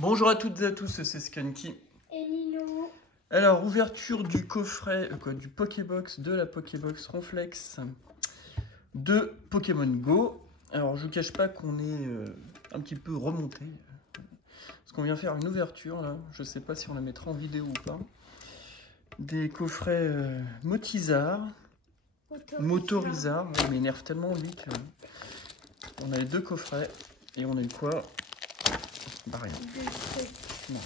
Bonjour à toutes et à tous, c'est Skanky. Et Nino. Alors, ouverture du coffret, du Pokébox, de la Pokébox Ronflex de Pokémon Go. Alors, je vous cache pas qu'on est un petit peu remonté. Parce qu'on vient faire une ouverture, là. Je sais pas si on la mettra en vidéo ou pas. Des coffrets Motorizard. Motorizard. Il m'énerve tellement, lui, que... On a les deux coffrets. Et on a eu quoi? Bah, rien. Non.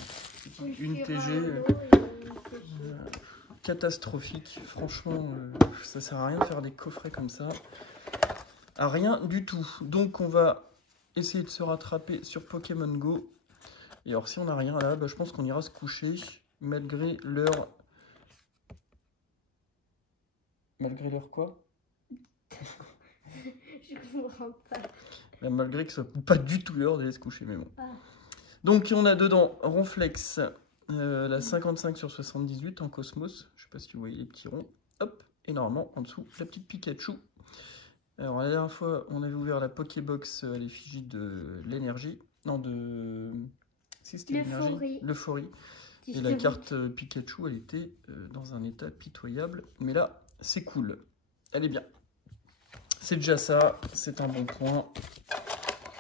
Une TG catastrophique. Franchement, ça sert à rien de faire des coffrets comme ça. À rien du tout. Donc, on va essayer de se rattraper sur Pokémon Go. Et alors, si on n'a rien là, bah, je pense qu'on ira se coucher malgré leur... Malgré leur quoi? Je comprends pas. Bah, malgré que ce soit pas du tout l'heure d'aller se coucher, mais bon. Ah. Donc, on a dedans Ronflex, la 55/78 en Cosmos. Je sais pas si vous voyez les petits ronds. Hop, et normalement, en dessous, la petite Pikachu. Alors, la dernière fois, on avait ouvert la Pokébox à l'effigie de l'énergie. Non, de... Si, c'était l'énergie. L'euphorie. Et la carte Pikachu, elle était dans un état pitoyable. Mais là, c'est cool. Elle est bien. C'est déjà ça. C'est un bon point.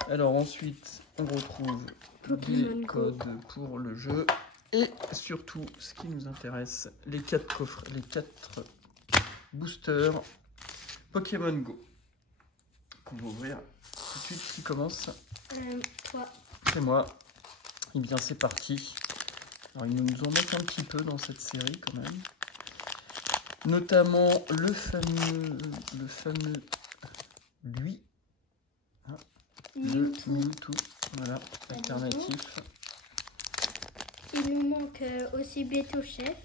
Alors, ensuite, on retrouve les codes pour le jeu. Et surtout, ce qui nous intéresse, les 4 coffres, les 4 boosters Pokémon Go. Qu'on va ouvrir tout de suite. Qui commence? Toi. C'est moi. Et bien, c'est parti. Alors, ils nous en mettent un petit peu dans cette série quand même. Notamment le fameux lui. Hein, le Mewtwo. Voilà, alternatif. Il nous manque aussi Beto Chef.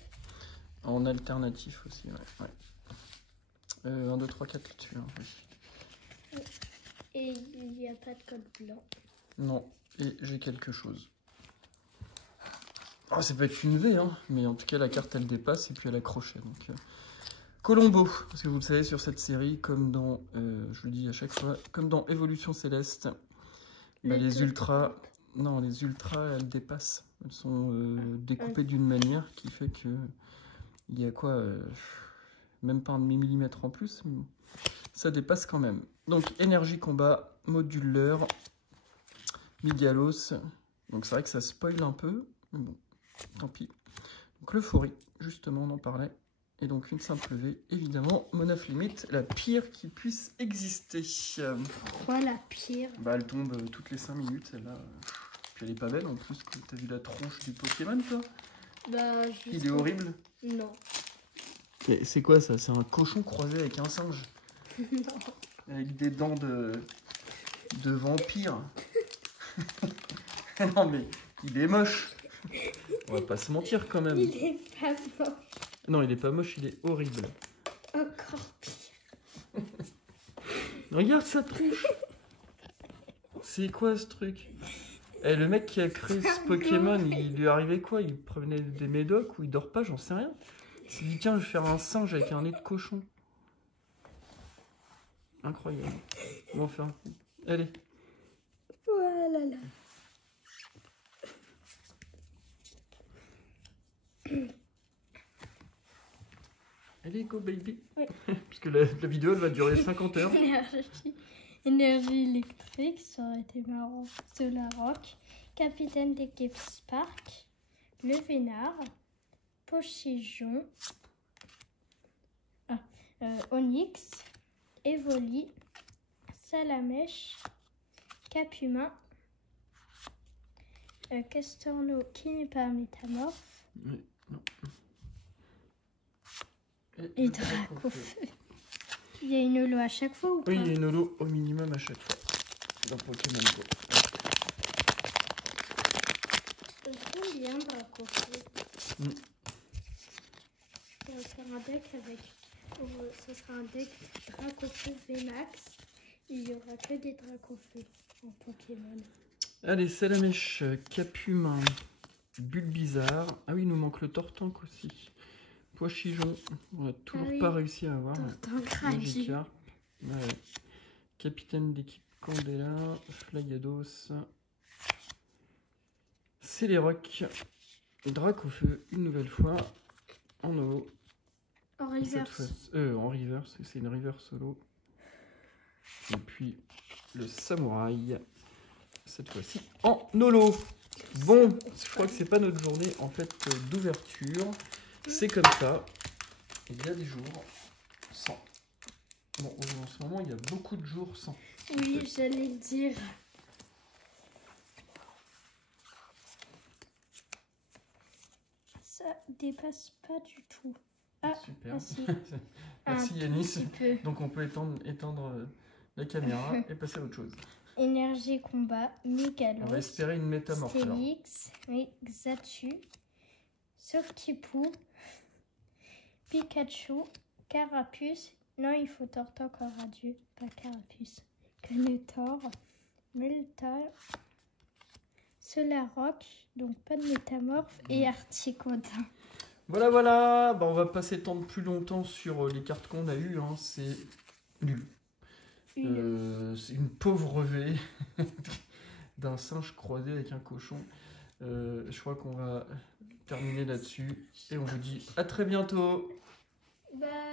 En alternatif aussi, ouais. 1, 2, 3, 4 là-dessus. Hein, oui. Et il n'y a pas de code blanc. Non, et j'ai quelque chose. Oh, ça peut être une V, hein, mais en tout cas, la carte, elle dépasse et puis elle accrochait. Donc, Colombo, parce que vous le savez, sur cette série, comme dans, je le dis à chaque fois, comme dans Évolution Céleste, bah, les ultras, non, les ultras, elles dépassent. Elles sont découpées d'une manière qui fait que il y a quoi, même pas un demi-millimètre en plus, mais ça dépasse quand même. Donc, énergie combat, moduleur, Migalos. Donc, c'est vrai que ça spoil un peu, mais bon, tant pis. Donc, l'euphorie, justement, on en parlait. Et donc, une simple V, évidemment, Monoflimite, la pire qui puisse exister. Quoi, la pire? Bah, elle tombe toutes les 5 minutes, celle-là. Puis elle est pas belle en plus. T'as vu la tronche du Pokémon, toi? Bah, il est horrible. Non. C'est quoi ça? C'est un cochon croisé avec un singe. Non. Avec des dents de vampire. Non mais, il est moche. On va pas se mentir quand même. Il est pas moche. Non, il est pas moche, il est horrible. Encore pire. Regarde sa tronche. C'est quoi ce truc? Eh, le mec qui a créé ce Pokémon, il lui arrivait quoi? Il prenait des médocs ou il dort pas, j'en sais rien. Il s'est dit tiens, je vais faire un singe avec un nez de cochon. Incroyable. On va faire un coup. Allez. Voilà là. Allez, go baby. Oui. Parce que la vidéo, elle va durer 50 heures. Énergie électrique, ça aurait été marrant. Solaroc, capitaine d'équipe Spark, Le Vénard, Pochijon, Onyx, Evoli, Salamèche, Capumain, Castorno qui n'est pas métamorphe, Oui, non. et Dracofeu. Il y a une holo à chaque fois ou pas? Oui, il y a une holo au minimum à chaque fois dans Pokémon Go. J'aime bien Dracofeu. On va faire un deck avec... ce sera un deck Dracofeu VMAX. Il n'y aura que des Dracofeu en Pokémon. Allez, Salamèche, Capumain, Bulbizarre. Ah oui, il nous manque le Tortank aussi. Pochijon, on n'a toujours pas réussi à avoir. Tortank, ouais. Capitaine d'équipe Candela, Flagados, c'est les rocks. Dracofeu, une nouvelle fois, en holo. En Cette reverse. fois, en reverse, c'est une reverse solo. Et puis le samouraï, cette fois-ci en holo. Bon, je crois que c'est pas notre journée en fait d'ouverture. C'est comme ça. Il y a des jours sans. Bon, en ce moment, il y a beaucoup de jours sans. Oui, j'allais le dire. Ça dépasse pas du tout. Ah, Super. ah, si. Merci Un Yanis. tout petit peu. Donc on peut étendre la caméra et passer à autre chose. Énergie combat, Mégalos. On va espérer une métamorphe. alors. Stélix, oui, Xatu, Softipu, Pikachu, Carapuce. Non, il faut Tortank encore Radieux, pas Carapuce. Venutor, Melta, Solarock, donc pas de métamorphe, et Articodin. Voilà, voilà. Bah, on va pas s'étendre plus longtemps sur les cartes qu'on a eues. Hein. C'est nul. C'est une pauvre V d'un singe croisé avec un cochon. Je crois qu'on va terminer là-dessus. Et on vous dit à très bientôt. Bye.